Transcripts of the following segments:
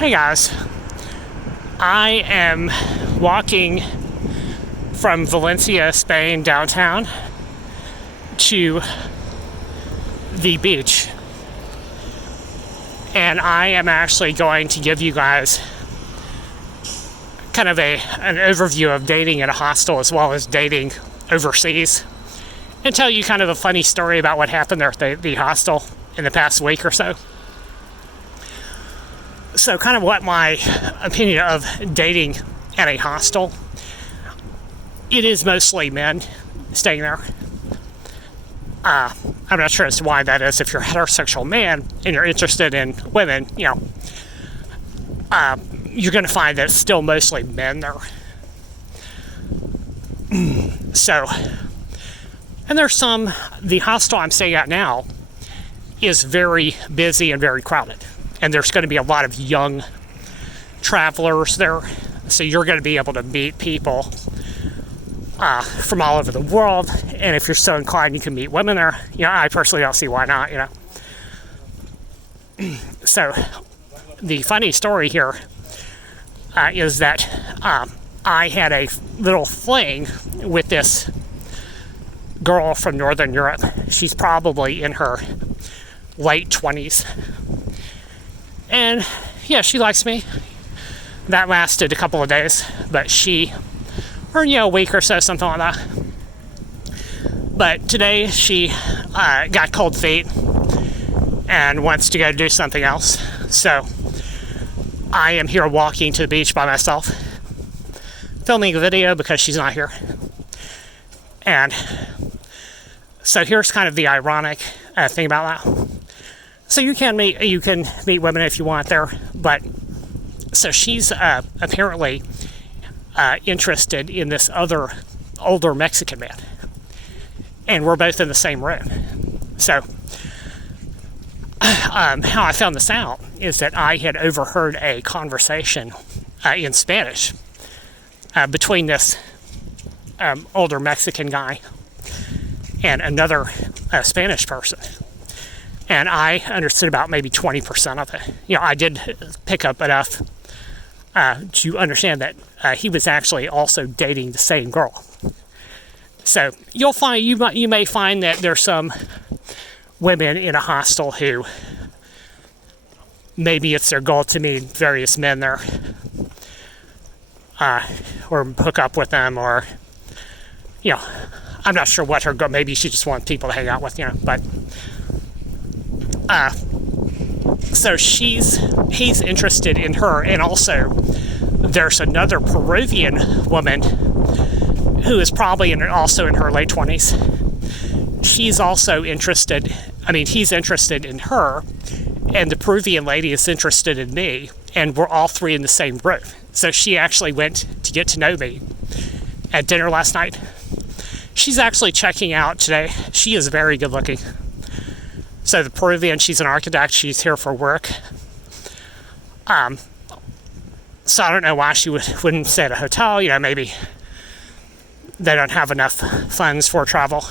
Hey guys, I am walking from Valencia, Spain, downtown to the beach, and I am actually going to give you guys kind of an overview of dating at a hostel as well as dating overseas, and tell you kind of a funny story about what happened there at the hostel in the past week or so. So kind of what my opinion of dating at a hostel. It is mostly men staying there. I'm not sure as to why that is. If you're a heterosexual man and you're interested in women, you're going to find that it's still mostly men there. So, and the hostel I'm staying at now is very busy and very crowded. And there's going to be a lot of young travelers there. So you're going to be able to meet people from all over the world. And if you're so inclined, you can meet women there. I personally don't see why not, So the funny story here is that I had a little fling with this girl from Northern Europe. She's probably in her late 20s. And yeah, she likes me. That lasted a couple of days, but a week or so, something like that. But today she got cold feet and wants to go do something else. So I am here walking to the beach by myself, filming a video because she's not here. And so here's kind of the ironic thing about that. So you can meet women if you want there, but so she's apparently interested in this other older Mexican man, and we're both in the same room. So how I found this out is that I had overheard a conversation in Spanish between this older Mexican guy and another Spanish person. And I understood about maybe 20% of it. I did pick up enough to understand that he was actually also dating the same girl. So you may find that there's some women in a hostel who maybe it's their goal to meet various men there, or hook up with them, or I'm not sure what her goal. Maybe she just wants people to hang out with, but. So he's interested in her, and also there's another Peruvian woman who is probably also in her late 20s. She's also interested, he's interested in her, and the Peruvian lady is interested in me, and we're all three in the same room. So she actually went to get to know me at dinner last night. She's actually checking out today. She is very good looking. So the Peruvian, she's an architect. She's here for work. So I don't know why she wouldn't stay at a hotel. Maybe they don't have enough funds for travel.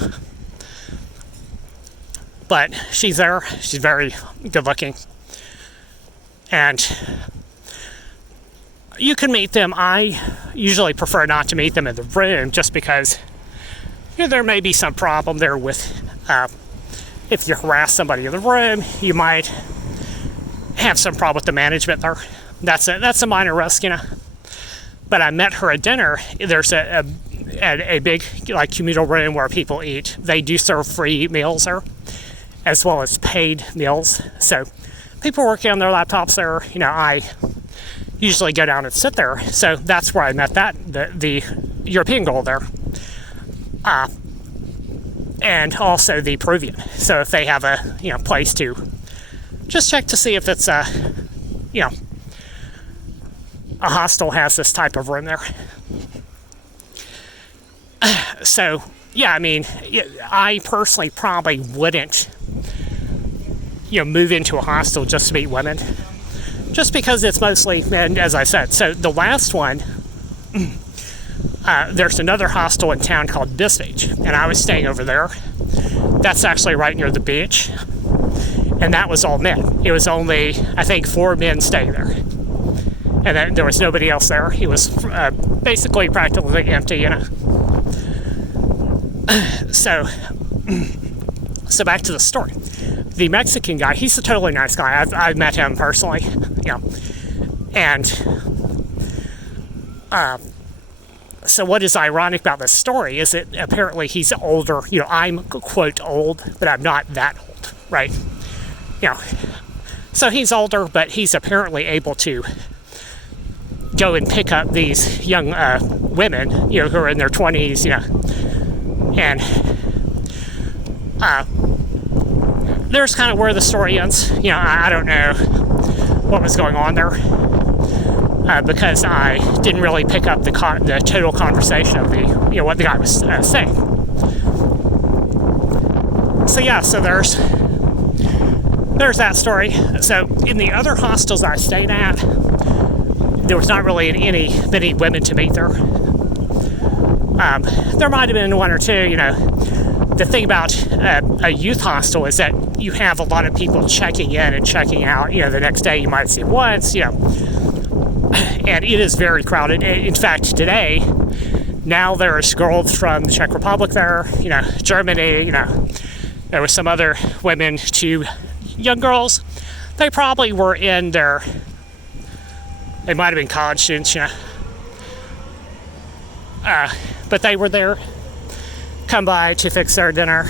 But she's there. She's very good looking. And you can meet them. I usually prefer not to meet them in the room just because there may be some problem there with... if you harass somebody in the room, you might have some problem with the management there. That's a minor risk, But I met her at dinner. There's a big communal room where people eat. They do serve free meals there, as well as paid meals. So people working on their laptops there. I usually go down and sit there. So that's where I met the European girl there. And also the Peruvian. So if they have a place to just check to see if it's a hostel has this type of room there. So yeah, I personally probably wouldn't move into a hostel just to meet women, just because it's mostly men, as I said. So the last one. There's another hostel in town called Beach, and I was staying over there. That's actually right near the beach, and that was all men. It was only, I think, 4 men staying there. and then there was nobody else there. He was basically practically empty, So back to the story. The Mexican guy, he's a totally nice guy. I've met him personally, and so what is ironic about this story is that apparently he's older. I'm, quote, old, but I'm not that old, right? So he's older, but he's apparently able to go and pick up these young women, who are in their 20s, and there's kind of where the story ends. I don't know what was going on there because I didn't really pick up the total conversation of what the guy was saying. So there's that story. So in the other hostels I stayed at, there was not really many women to meet there. There might have been one or two. The thing about a youth hostel is that you have a lot of people checking in and checking out. The next day you might see once, and it is very crowded. In fact, today, now there's girls from the Czech Republic there, Germany, there were some other women, 2 young girls. They probably were they might have been college students, but they were there, come by to fix their dinner.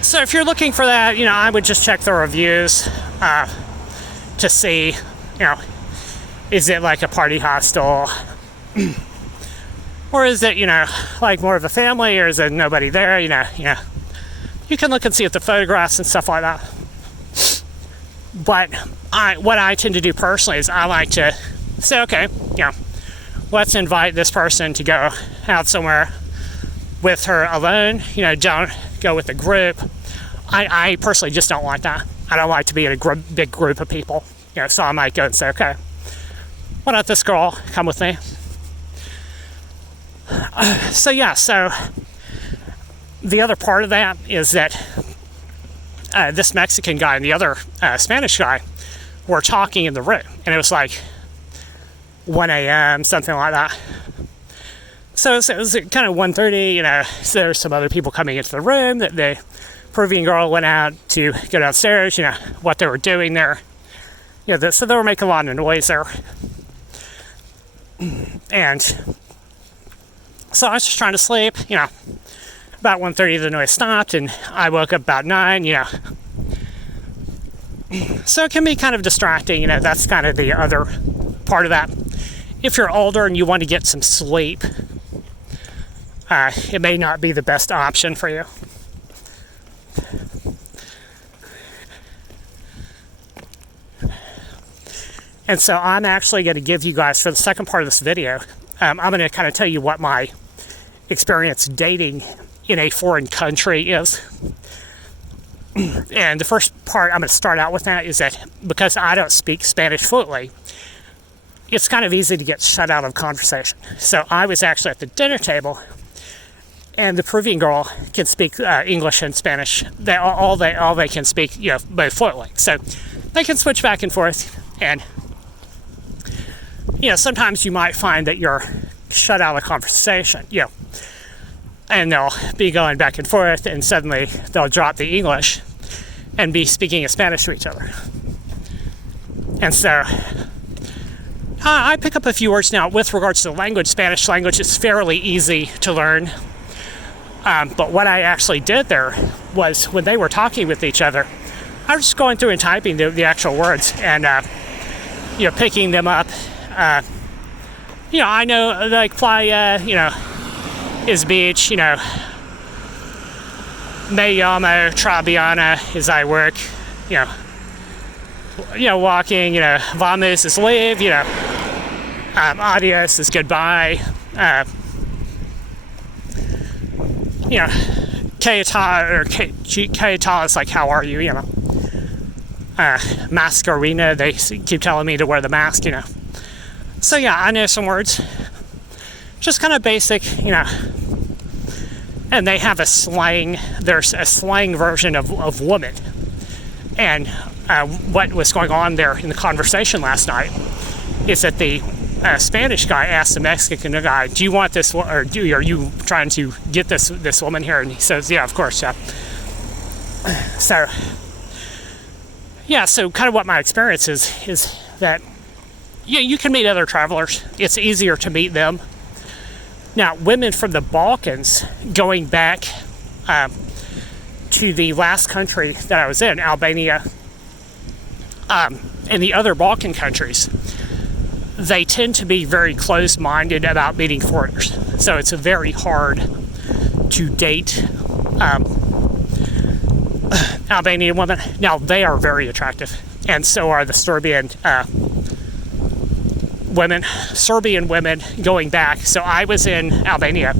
So if you're looking for that, I would just check the reviews to see, is it like a party hostel? Or is it, like more of a family, or is there nobody there? You can look and see at the photographs and stuff like that. But what I tend to do personally is I like to say, okay, let's invite this person to go out somewhere with her alone. Don't go with a group. I personally just don't like that. I don't like to be in a big group of people. So I might go and say, okay, why don't this girl come with me? So the other part of that is that this Mexican guy and the other Spanish guy were talking in the room, and it was like 1 a.m., something like that. So it was kind of 1:30, so there were some other people coming into the room. That the Peruvian girl went out to go downstairs, what they were doing there. So they were making a lot of noise there. And so I was just trying to sleep, about 1:30 the noise stopped, and I woke up about 9, So it can be kind of distracting, that's kind of the other part of that. If you're older and you want to get some sleep, it may not be the best option for you. And so I'm actually going to give you guys, for the second part of this video, I'm going to kind of tell you what my experience dating in a foreign country is. And the first part I'm going to start out with that is that because I don't speak Spanish fluently, it's kind of easy to get shut out of conversation. So I was actually at the dinner table, and the Peruvian girl can speak English and Spanish. All they can speak, both fluently. So they can switch back and forth, and sometimes you might find that you're shut out of conversation, and they'll be going back and forth, and suddenly they'll drop the English and be speaking in Spanish to each other. And so I pick up a few words now. With regards to the language, Spanish language is fairly easy to learn. But what I actually did there was, when they were talking with each other, I was just going through and typing the actual words and picking them up. I know, like playa, is beach, me llamo Trabiana is I work, walking, vamos is leave, adios is goodbye, Kayata is like how are you, mascarina, they keep telling me to wear the mask, So I know some words, just kind of basic, and they have a slang, there's a slang version of woman. And what was going on there in the conversation last night is that the Spanish guy asked the Mexican guy, "Do you want this, or are you trying to get this woman here?" And he says, "Yeah, of course, yeah." So, yeah. So, kind of what my experience is that you can meet other travelers. It's easier to meet them. Now, women from the Balkans going back to the last country that I was in, Albania, and the other Balkan countries, they tend to be very closed-minded about meeting foreigners. So it's very hard to date Albanian women. Now, they are very attractive, and so are the Serbian women. Serbian women going back. So I was in Albania,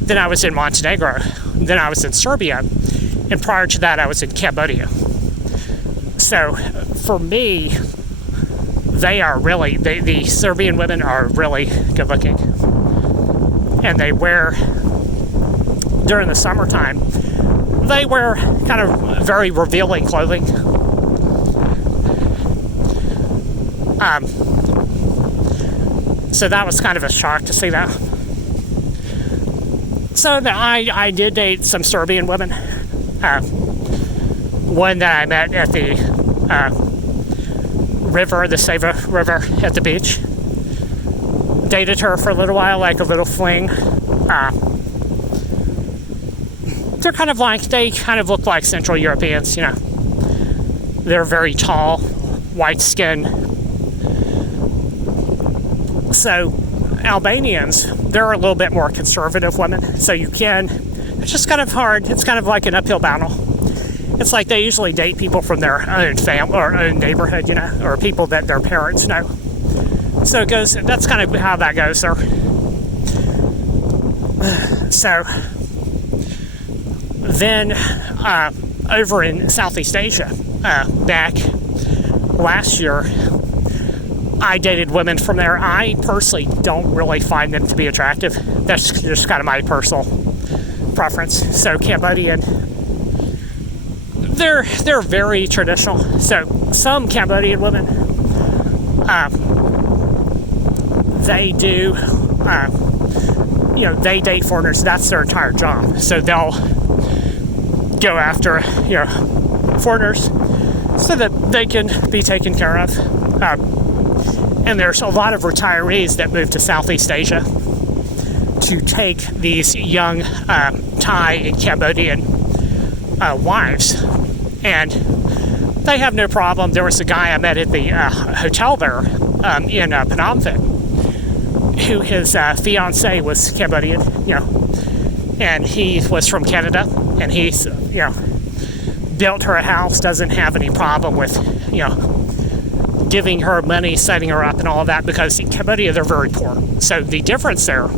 then I was in Montenegro, then I was in Serbia, and prior to that I was in Cambodia. So for me, they are really, the Serbian women are really good looking. And they wear, during the summertime, they wear kind of very revealing clothing. So that was kind of a shock to see that. So I did date some Serbian women. One that I met at the river, the Sava River at the beach. Dated her for a little while, like a little fling. They're kind of like, they kind of look like Central Europeans, you know. They're very tall, white skin. So Albanians, they're a little bit more conservative women. So you can, it's just kind of hard. It's kind of like an uphill battle. It's like they usually date people from their own family or own neighborhood, you know, or people that their parents know. So it goes, that's kind of how that goes there. So then over in Southeast Asia, back last year, I dated women from there. I personally don't really find them to be attractive. That's just kind of my personal preference. So Cambodian, they're very traditional. So some Cambodian women, they do, they date foreigners. That's their entire job. So they'll go after, foreigners so that they can be taken care of. And there's a lot of retirees that move to Southeast Asia to take these young Thai and Cambodian wives. And they have no problem. There was a guy I met at the hotel there in Phnom Penh, who his fiance was Cambodian, and he was from Canada, and he's, built her a house, doesn't have any problem with, giving her money, setting her up and all of that, because in Cambodia they're very poor. So the difference there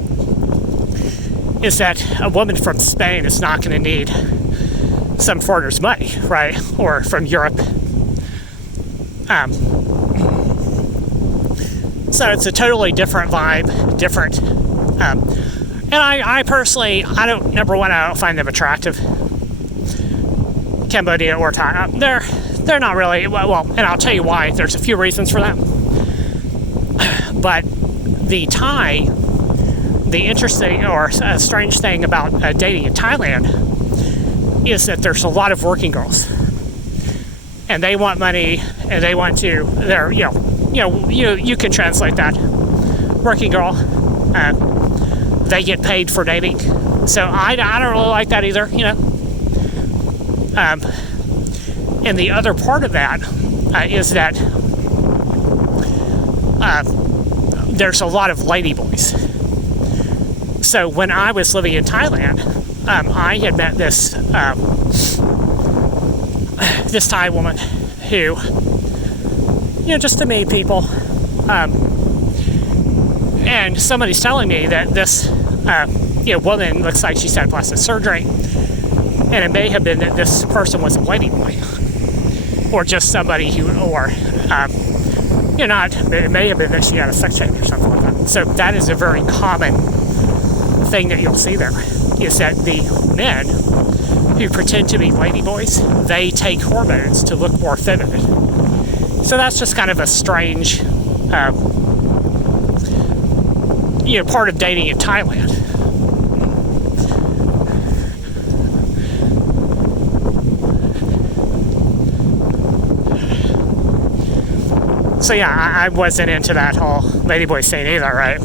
is that a woman from Spain is not going to need some foreigner's money, right? Or from Europe. So it's a totally different vibe, different. And I personally, I don't find them attractive. Cambodia or Thai, they're not really, well, and I'll tell you why. There's a few reasons for that. But the Thai, the interesting or strange thing about dating in Thailand is that there's a lot of working girls. And they want money, and they want to, they're, you can translate that. Working girl, they get paid for dating. So I don't really like that either, And the other part of that is that there's a lot of ladyboys. So when I was living in Thailand, I had met this this Thai woman who, just to meet people, and somebody's telling me that this woman looks like she's had plastic surgery, and it may have been that this person was a ladyboy, or just somebody who, or it may have been that she had a sex change or something like that. So that is a very common thing that you'll see there. is that the men who pretend to be ladyboys, they take hormones to look more feminine. So that's just kind of a strange, part of dating in Thailand. So yeah, I wasn't into that whole ladyboy scene either, right?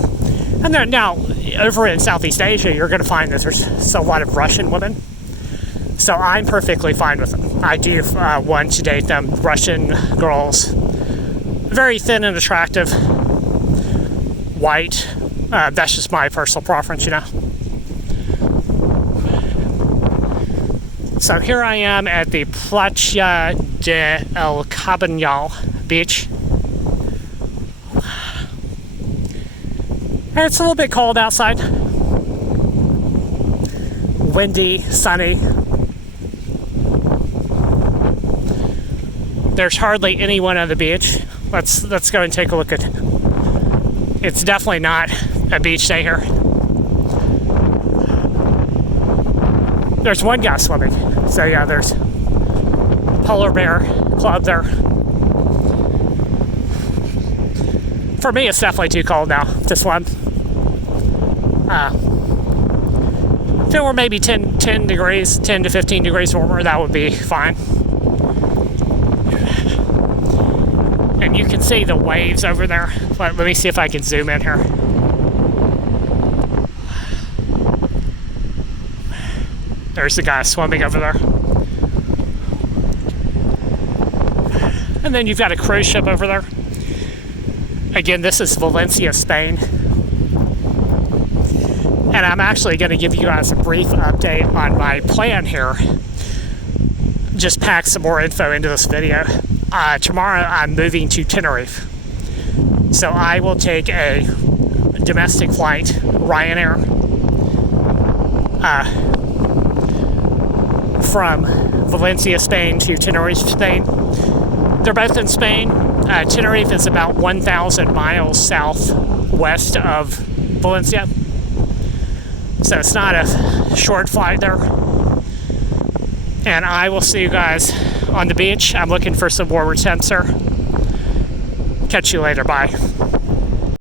And then now, over in Southeast Asia, you're going to find that there's a lot of Russian women. So I'm perfectly fine with them. I do want to date them. Russian girls, very thin and attractive, white. That's just my personal preference, So here I am at the Playa de El Cabanal beach. And it's a little bit cold outside. Windy, sunny. There's hardly anyone on the beach. Let's go and take a look at it. It's definitely not a beach day here. There's one guy swimming. So yeah, there's Polar Bear Club there. For me, it's definitely too cold now to swim. If it were maybe 10 to 15 degrees warmer, that would be fine. And you can see the waves over there. Let me see if I can zoom in here. There's the guy swimming over there. And then you've got a cruise ship over there. Again, this is Valencia, Spain. And I'm actually going to give you guys a brief update on my plan here. Just pack some more info into this video. Tomorrow I'm moving to Tenerife. So I will take a domestic flight, Ryanair, from Valencia, Spain to Tenerife, Spain. They're both in Spain. Tenerife is about 1,000 miles southwest of Valencia. So it's not a short flight there. And I will see you guys on the beach. I'm looking for some warmer temps, sir. Catch you later. Bye.